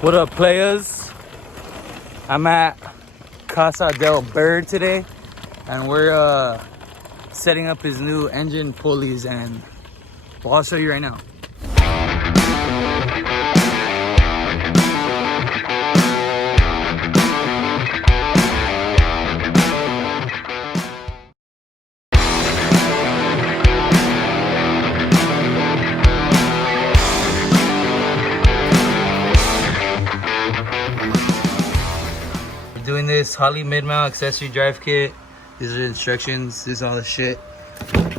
What up, players? I'm at Casa del Bird today, and we're setting up his new engine pulleys, and well, I'll show you right now. Doing this Holley mid-mount accessory drive kit. These are the instructions. This is all the shit.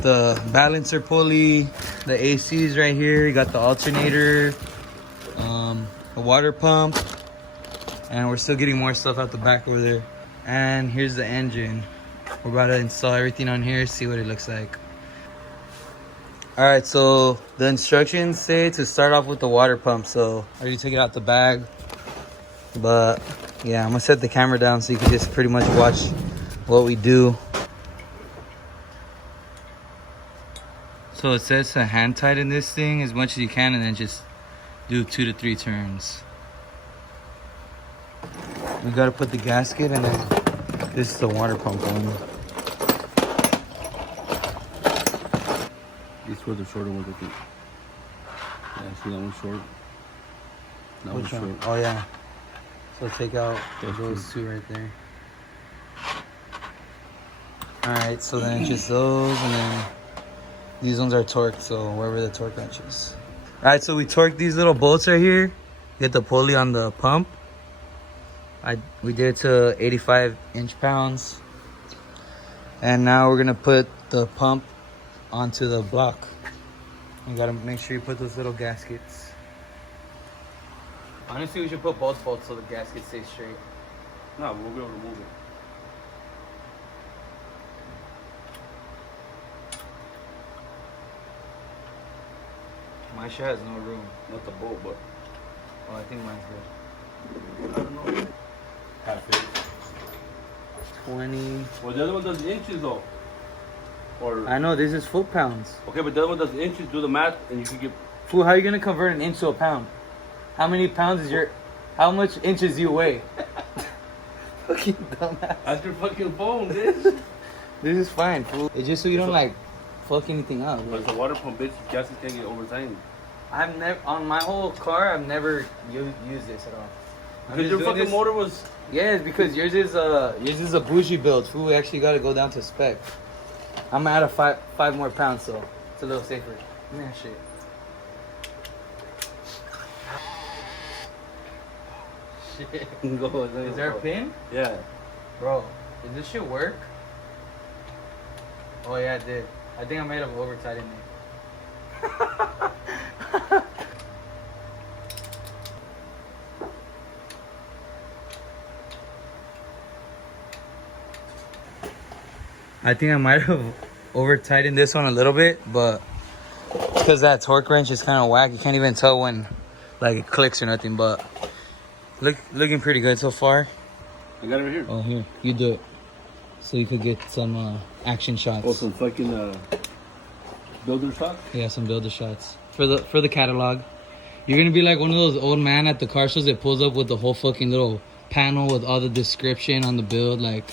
The balancer pulley, the ACs right here. You got the alternator, the water pump, and we're still getting more stuff out the back over there. And here's the engine. We're about to install everything on here, see what it looks like. All right, so the instructions say to start off with the water pump. So I already took it out the bag, but yeah, I'm gonna set the camera down so you can just pretty much watch what we do. So it says to hand tighten this thing as much as you can and then just do 2 to 3 turns. We gotta put the gasket, and then this is the water pump one. These were the shorter ones, I think. Yeah, see that one short? That one's short. Oh yeah. So take out those two right there. Alright, so then just those, and then these ones are torqued, so wherever the torque wrench is. Alright, so we torqued these little bolts right here. Get the pulley on the pump. We did it to 85 inch-pounds. And now we're gonna put the pump onto the block. You gotta make sure you put those little gaskets. Honestly, we should put both bolts so the gasket stays straight. No, we'll be able to move it. My shit has no room. Not the bolt, but Oh, I think mine's good. I don't know. Half it. 20. Well, the other one does inches though. Or I know, this is foot-pounds. okay, but the other one does inches. Do the math, and you can get. Fool, how are you gonna convert an inch to a pound? How many pounds is your... How much inches do you weigh? Fucking dumbass. Ask your fucking phone, bitch. This is fine, fool. It's just so you don't, like, fuck anything up. But it's a water pump, bitch. Gases can't get overtime. I've never... On my whole car, I've never used this at all. Because your fucking motor was. Yeah, it's because yours is a bougie build, fool. We actually gotta go down to spec. I'm out of five more pounds, so it's a little safer. Give me that shit. Shit. Go, Is there a pin? Yeah. Bro, did this shit work? Oh yeah, it did. I think I might have over tightened it. I think I might have over tightened this one a little bit, but because that torque wrench is kind of whack, you can't even tell when like it clicks or nothing. But looking pretty good so far. I got it right here. Oh, here, you do it, so you could get some action shots. Oh, some fucking builder shots. Yeah, some builder shots for the catalog. You're gonna be like one of those old man at the car shows that pulls up with the whole fucking little panel with all the description on the build, like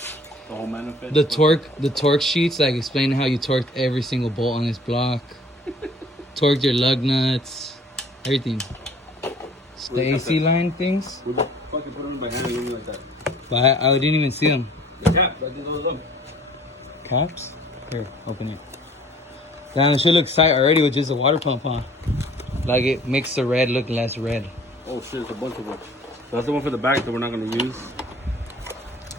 The whole manifest. the torque sheets, like explaining how you torqued every single bolt on this block, torqued your lug nuts, everything. The AC line things. We'll fucking put them by hand and like that. But I didn't even see them. Yeah, I did those up. Caps? Here, open it. Damn, it should look sight already with just a water pump, huh? Like it makes the red look less red. Oh shit, it's a bunch of them. So that's the one for the back that we're not gonna use.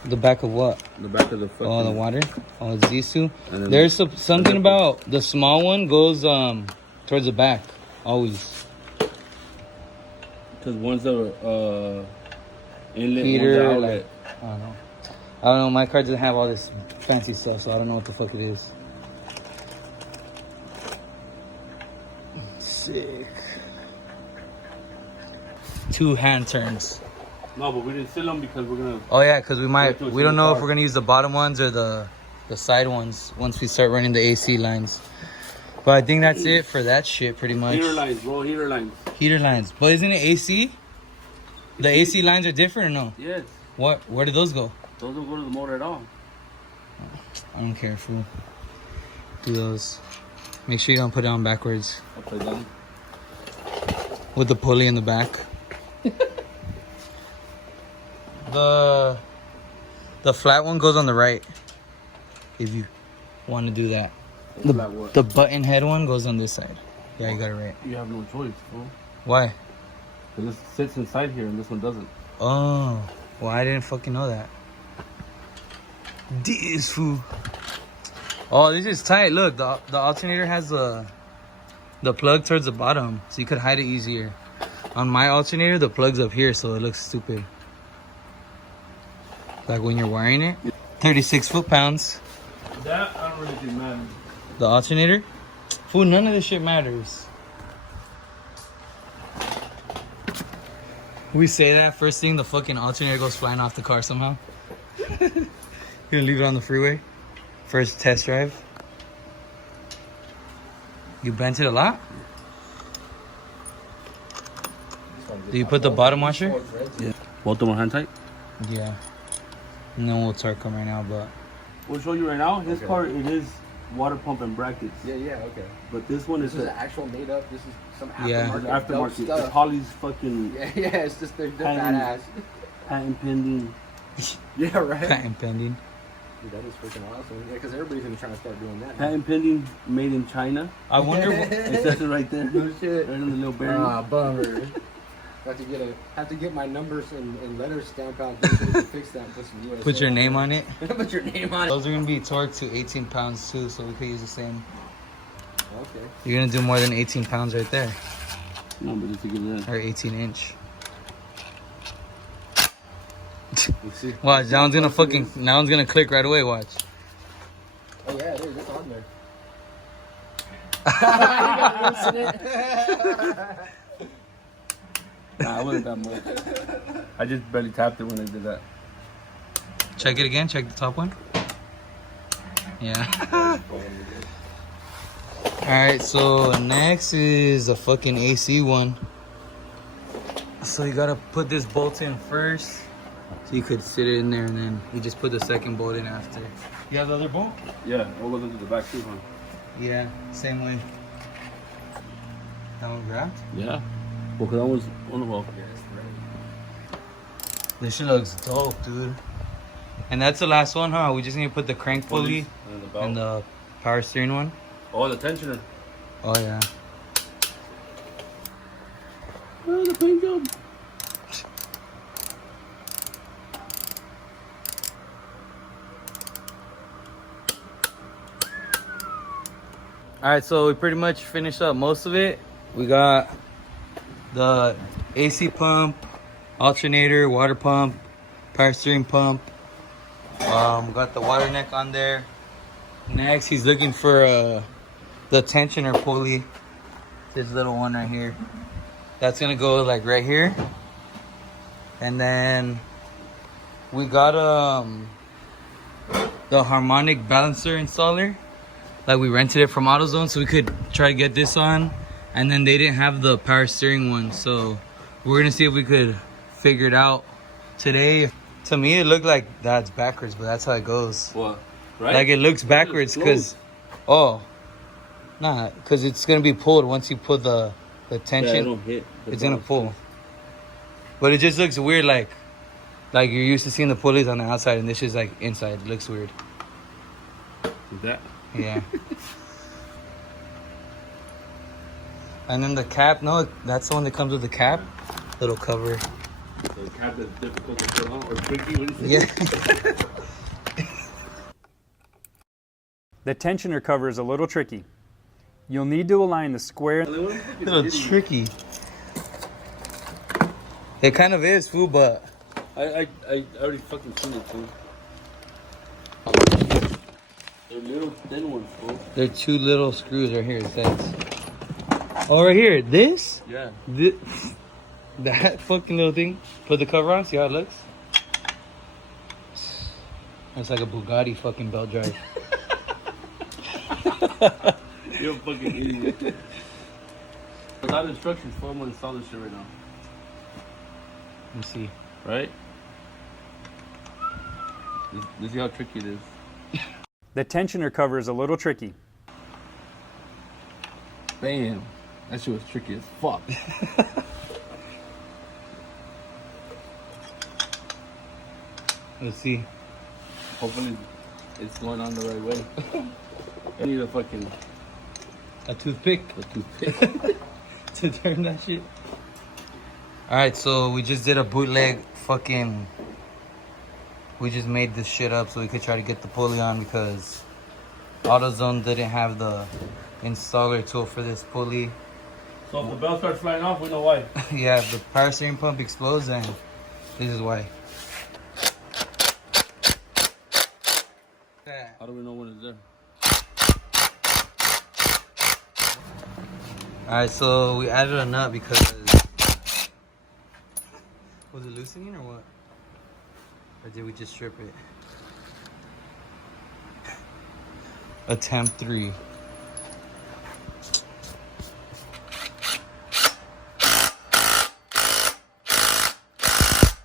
The back of what? The back of the fucking. Oh, the water? Oh, it's these two? There's something about the small one goes towards the back, always. Because one's the inlet, Heater, one's the outlet. like, I don't know, my car doesn't have all this fancy stuff, so I don't know what the fuck it is. Sick. 2 hand turns. No, but we didn't seal them because we're gonna. Oh yeah, because we don't know if we're gonna use the bottom ones or the side ones once we start running the AC lines. But I think that's it for that shit, pretty much. Heater lines, bro. Heater lines. Heater lines. But isn't it AC? The AC lines are different or no? Yes. What? Where do those go? Those don't go to the motor at all. I don't care, fool. Do those. Make sure you don't put it on backwards. Upside down. With the pulley in the back. The flat one goes on the right. If you want to do that. The button head one goes on this side. Yeah, you got it right. You have no choice, fool. Why? Because this sits inside here and this one doesn't. Oh, well, I didn't fucking know that. This fool. Oh, this is tight. Look, the alternator has the plug towards the bottom, so you could hide it easier. On my alternator, the plug's up here, so it looks stupid. Like when you're wiring it. 36 foot-pounds. That I don't really think matters. The alternator? Fool, none of this shit matters. We say that, first thing the fucking alternator goes flying off the car somehow. You're gonna leave it on the freeway? First test drive? You bent it a lot? Do you put the bottom washer? Yeah. Both of them are hand tight? Yeah. No, we'll torque them right now, but... We'll show you right now. This car, it is water pump and brackets. Yeah, okay. But this one This is is an actual made up. This is some aftermarket. Yeah. dope aftermarket. stuff. It's Holley's fucking Yeah, it's just they're Patent. badass. patent pending. Yeah, right. patent pending. Dude, that is freaking awesome. Yeah, because everybody's gonna try to start doing that. Patent pending, made in China. I wonder what... It says it right there. No shit. Right on the little bearing. Ah, bummer. Have to get my numbers and letters stamped out just so we can fix that and put some USA. Put your name on it. Put your name on it. Those are gonna be torqued to 18 pounds too, so we could use the same. Okay. You're gonna do more than 18 pounds right there. No, but just to get that. Or 18 inch. You see? Watch, that one's gonna click right away, watch. Oh yeah, it is. It's on there. Nah, I wasn't that much. I just barely tapped it when I did that. Check it again, check the top one. Yeah. Alright, so next is the fucking AC one. So you gotta put this bolt in first. So you could sit it in there and then you just put the second bolt in after. You have the other bolt? Yeah, all goes into the back too, huh? Yeah, same way. That one grabbed? Yeah. Well, cause that was on the wall. This shit looks dope, dude. And that's the last one, huh? We just need to put the crank pulley and the power steering one. Oh, the tensioner. Oh, yeah. Oh, the paint job. Alright, so we pretty much finished up most of it. We got the AC pump, alternator, water pump, power steering pump. Got the water neck on there. Next, he's looking for the tensioner pulley. This little one right here. That's gonna go like right here. And then we got the harmonic balancer installer. Like we rented it from AutoZone so we could try to get this on. And then they didn't have the power steering one, so we're gonna see if we could figure it out today. To me, it looked like that's backwards, but that's how it goes. What? Right? Like it looks backwards because, because it's gonna be pulled once you put the tension. Yeah, don't hit It's gonna pull. But it just looks weird, like you're used to seeing the pulleys on the outside, and this is like inside. It looks weird. Is that? Yeah. And then the cap, no, that's the one that comes with the cap. Little cover. The cap that's difficult to put on or tricky. What do you say? Yeah. The tensioner cover is a little tricky. You'll need to align the square. Little tricky. It kind of is, fool, but I already fucking seen it too. They're little thin ones, fool. there are two little screws right here, it says. Oh, right here, this? Yeah. That fucking little thing. Put the cover on, see how it looks? It's like a Bugatti fucking belt drive. You're a fucking idiot. Without instructions, for I'm gonna install this shit right now. Let me see. Right? This is how tricky it is. The tensioner cover is a little tricky. Bam. That shit was tricky as fuck. Let's see. Hopefully it's going on the right way. I need a fucking Toothpick to turn that shit. Alright, so we just did a bootleg fucking... We just made this shit up so we could try to get the pulley on because AutoZone didn't have the installer tool for this pulley. So if the bell starts flying off, we know why. Yeah, if the power steering pump explodes, then this is why. How do we know when it's there? Alright, so we added a nut because... Was it loosening or what? Or did we just strip it? Attempt 3.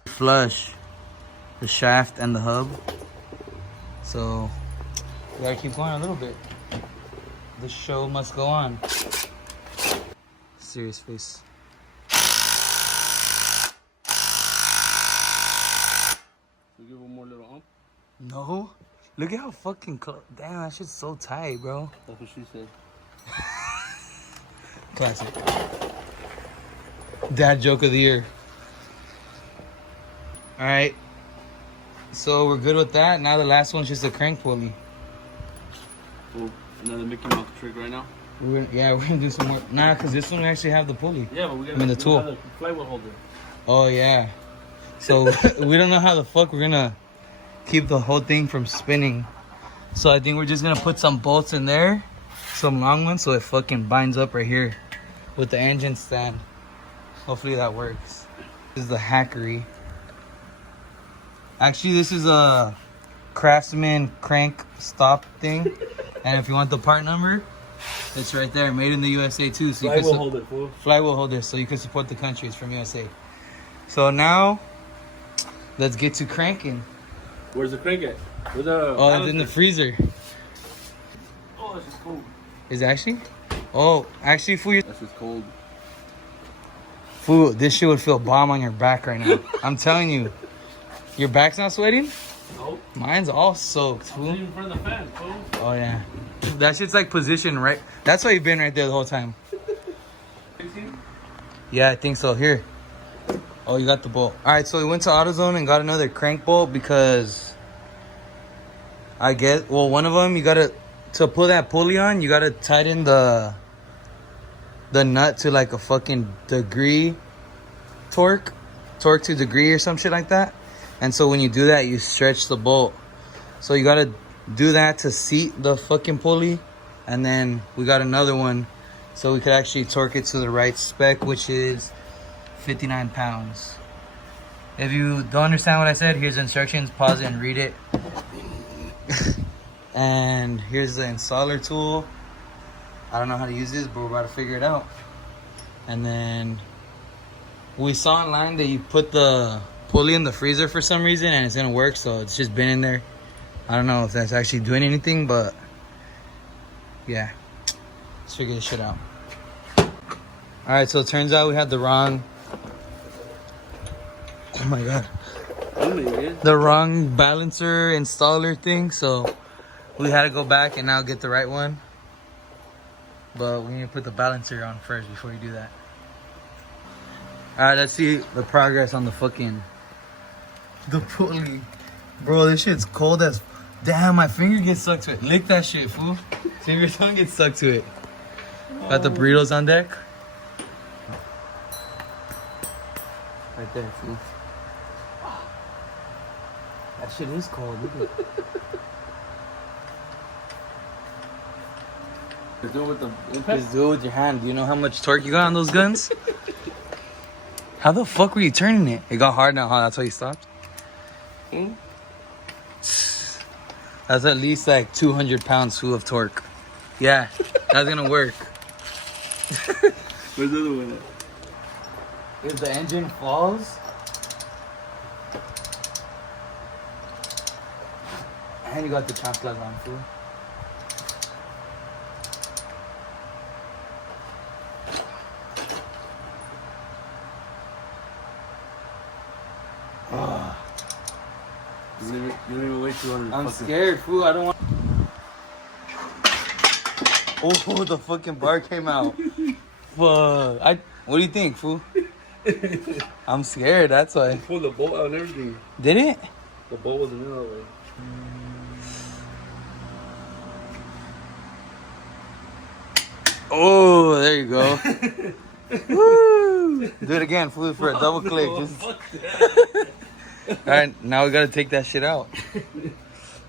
Flush the shaft and the hub. So we gotta keep going a little bit. The show must go on. Serious face. We give one more little ump. No. Look at how fucking close. Damn, that shit's so tight, bro. That's what she said. Classic. Dad joke of the year. Alright. So we're good with that. Now the last one's just a crank pulley. Oh, another Mickey Mouse trick right now. We're gonna do some more. Nah, because this one actually have the pulley. Yeah, but we got the tool. another flywheel holder. Oh, yeah. So we don't know how the fuck we're gonna keep the whole thing from spinning. So I think we're just gonna put some bolts in there. Some long ones so it fucking binds up right here with the engine stand. Hopefully that works. This is the Hackery. Actually, this is a Craftsman crank stop thing. And if you want the part number, it's right there. Made in the USA too. So Flywheel holder, fool. Flywheel holder, so you can support the country. It's from USA. So now, let's get to cranking. Where's the crank at? Where's the Oh, it's in the freezer. Oh, that's just cold. Is it actually? Oh, actually, That's just cold. Fool, this shit would feel bomb on your back right now. I'm telling you. Your back's not sweating? Nope. Mine's all soaked, fool. In front of the fan, fool. Oh, yeah. That shit's like positioned right. That's why you've been right there the whole time. Yeah, I think so. Here. Oh, you got the bolt. All right, so we went to AutoZone and got another crank bolt because one of them, you gotta, to pull that pulley on, you gotta tighten the nut to like a fucking degree torque to degree or some shit like that. And so when you do that, you stretch the bolt. So you gotta do that to seat the fucking pulley. And then we got another one so we could actually torque it to the right spec, which is 59 pounds. If you don't understand what I said, here's the instructions. Pause it and read it. And here's the installer tool. I don't know how to use this, but we're about to figure it out. And then we saw online that you put the pulley in the freezer for some reason and it's gonna work, so it's just been in there. I don't know if that's actually doing anything, but yeah, let's figure this shit out. All right, so it turns out we had the wrong, oh my god, the wrong balancer installer thing, so we had to go back and now get the right one. But we need to put the balancer on first before you do that. All right, let's see the progress on the pulley. Bro, this shit's cold as... Damn, my finger gets stuck to it. Lick that shit, fool. See if your tongue gets stuck to it. Got the burritos on deck. Right there, fool. That shit is cold. Look at it. Just do it with the impact. Just do it with your hand. Do you know how much torque you got on those guns? How the fuck were you turning it? It got hard now, huh? That's why you stopped? That's at least like 200 pounds full of torque. Yeah, that's gonna work. Where's the other one at? If the engine falls, And you got the chop plug on, fool. You don't even weigh 200. I'm scared, fool. I don't want. Oh, the fucking bar came out. Fuck. What do you think, fool? I'm scared. That's why. Pulled the bolt out and everything. Did it? The bolt wasn't in all the way. Oh, there you go. Woo! Do it again, fool, for a double click. Just... All right, now we gotta take that shit out.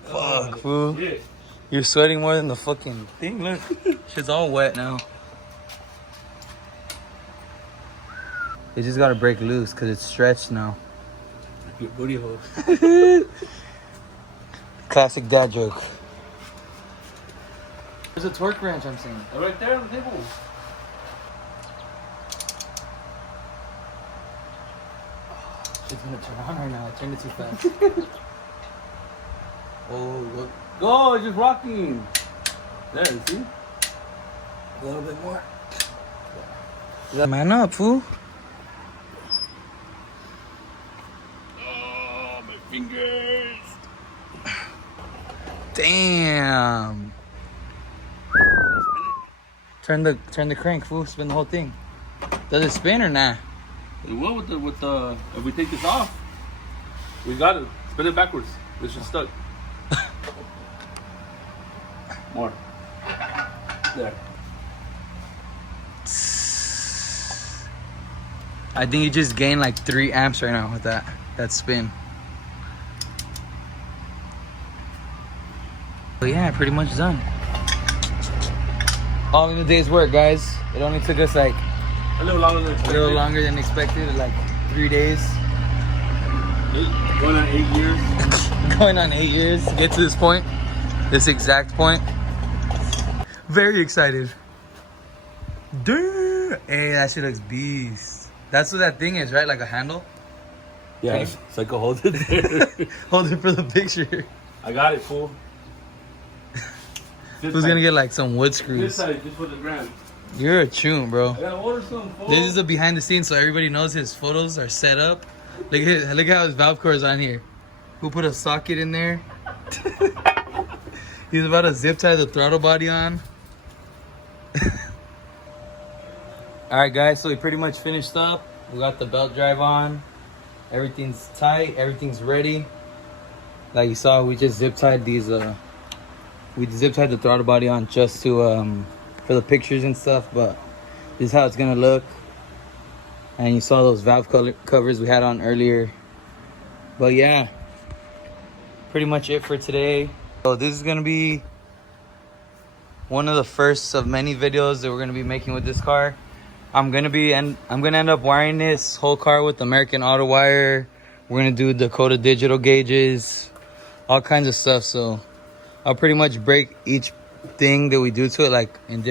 Fuck, fool. Shit. You're sweating more than the fucking thing. Look, shit's all wet now. It just gotta break loose because it's stretched now. Your booty hole. Classic dad joke. There's a torque wrench, I'm saying. Right there on the table. It's gonna turn on right now. I turned it too fast. Oh, look. Oh, it's just rocking. There, see? A little bit more. Man up, fool. Oh, my fingers. Damn. Turn the crank, fool. Spin the whole thing. Does it spin or nah? It will with the if we take this off, we got it. Spin it backwards. It's just stuck. More. There. I think you just gained like 3 amps right now with that spin. But yeah, pretty much done. All in a day's work, guys. It only took us like A little longer than expected. a little longer than expected, like 3 days. Going on 8 years. Going on 8 years to get to this point, this exact point. Very excited. Damn. Hey, that shit looks beast. That's what that thing is, right? Like a handle. Yeah, Okay. so I can hold it there. Hold it for the picture. I got it, fool. Who's gonna get like some wood This screws? side, just for the gram. You're a chum, bro. I gotta order some, fool. This is the behind the scenes, so everybody knows his photos are set up. Look how his valve core is on here. Who put a socket in there? He's about to zip tie the throttle body on. All right, guys. So we pretty much finished up. We got the belt drive on. Everything's tight. Everything's ready. Like you saw, we just zip tied these. We zip tied the throttle body on just to for the pictures and stuff. But this is how it's gonna look. And you saw those valve covers we had on earlier. But yeah, pretty much it for today. So this is gonna be one of the first of many videos that we're gonna be making with this car. I'm gonna end up wiring this whole car with American Auto Wire. We're gonna do Dakota digital gauges, all kinds of stuff. So I'll pretty much break each thing that we do to it like in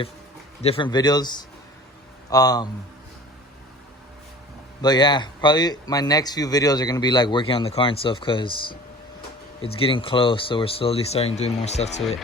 different videos. But yeah, probably my next few videos are gonna be like working on the car and stuff because it's getting close. So we're slowly starting doing more stuff to it.